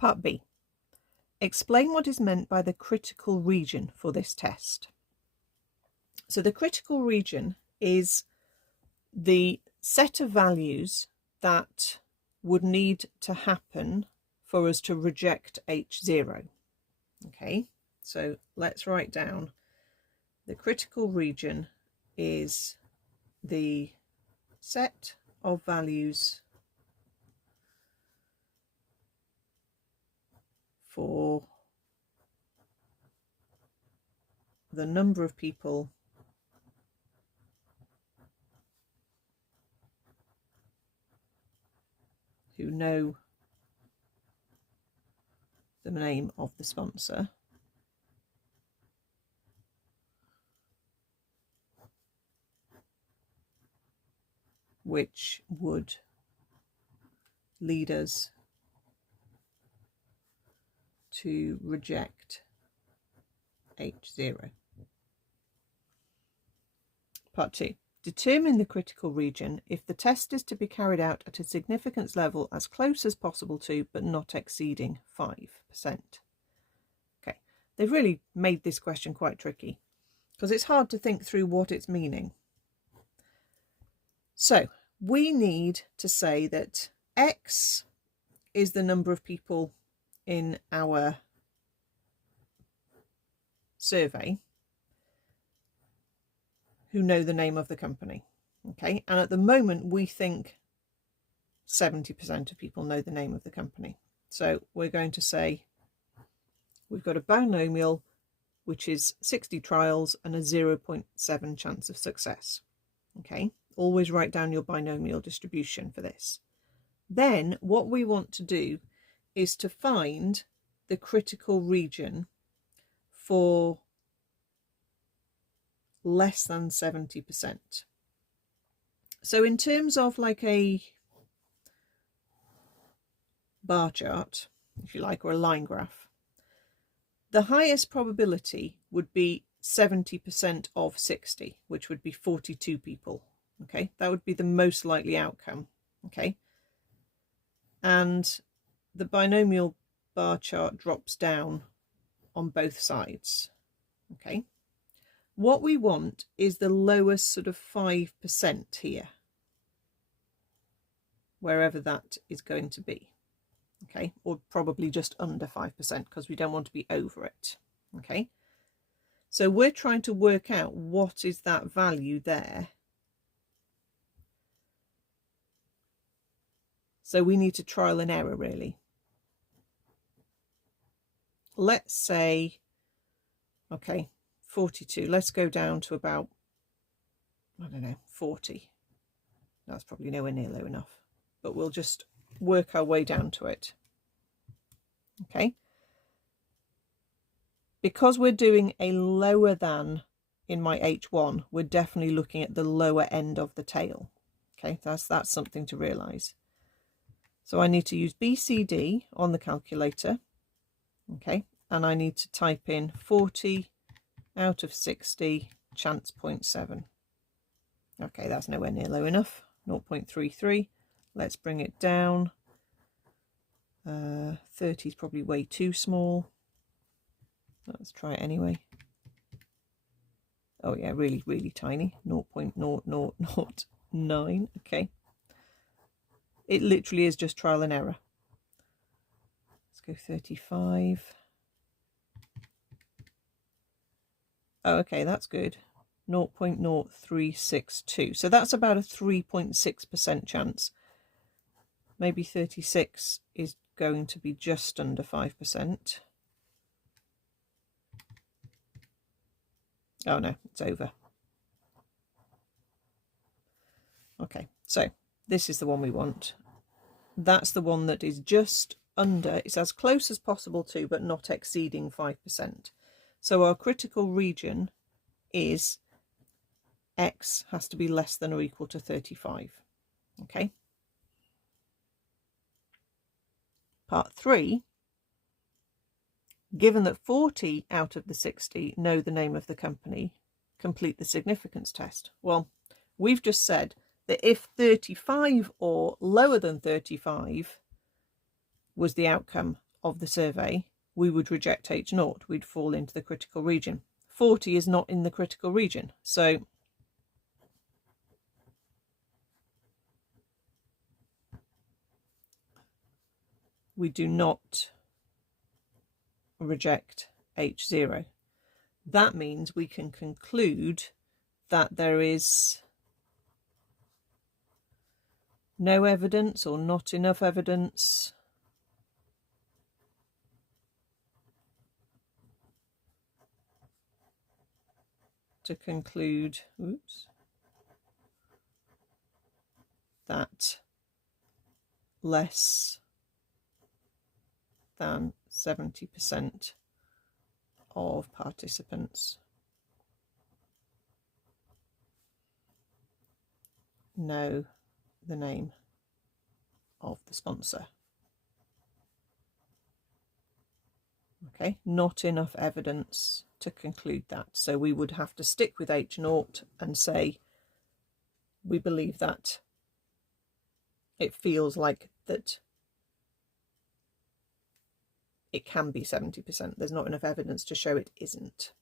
Part B. Explain what is meant by the critical region for this test. So the critical region is the set of values that would need to happen for us to reject H0. Okay, so let's write down the critical region is the set of values for the number of people who know the name of the sponsor which would lead us to reject H0. Part 2. Determine the critical region if the test is to be carried out at a significance level as close as possible to, but not exceeding 5%. Okay, they've really made this question quite tricky because it's hard to think through what it's meaning. So we need to say that X is the number of people in our survey who know the name of the company. Okay, and at the moment we think 70% of people know the name of the company. So we're going to say we've got a binomial which is 60 trials and a 0.7 chance of success. Okay, always write down your binomial distribution for this. Then what we want to do is to find the critical region for less than 70%. So in terms of like a bar chart, if you like, or a line graph, the highest probability would be 70% of 60, which would be 42 people. Okay, that would be the most likely outcome. Okay, and the binomial bar chart drops down on both sides. Okay, what we want is the lowest sort of 5% here, wherever that is going to be. Okay, or probably just under 5% because we don't want to be over it. Okay, so we're trying to work out what is that value there. So we need to trial and error really. Let's say, okay, 42. Let's go down to about, I don't know, 40. That's probably nowhere near low enough, but we'll just work our way down to it. Okay. Because we're doing a lower than in my H1, we're definitely looking at the lower end of the tail. Okay, that's something to realise. So I need to use BCD on the calculator. Okay, and I need to type in 40 out of 60, chance 0.7. Okay, that's nowhere near low enough. 0.33. Let's bring it down. 30 is probably way too small. Let's try it anyway. Oh yeah, really, really tiny. 0.0009. Okay. It literally is just trial and error. Let's go 35. Oh, okay, that's good. 0.0362. So that's about a 3.6% chance. Maybe 36 is going to be just under 5%. Oh no, it's over. Okay, so this is the one we want. That's the one that is just under, it's as close as possible to, but not exceeding 5%. So our critical region is X has to be less than or equal to 35. Okay. Part 3, given that 40 out of the 60 know the name of the company, complete the significance test. Well, we've just said that if 35 or lower than 35 was the outcome, of the survey, we would reject H0. We'd fall into the critical region. 40 is not in the critical region. So we do not reject H0. That means we can conclude that there is no evidence or not enough evidence to conclude that less than 70% of participants know the name of the sponsor. Okay, not enough evidence to conclude that. So we would have to stick with H0 and say we believe that it feels like that it can be 70%. There's not enough evidence to show it isn't.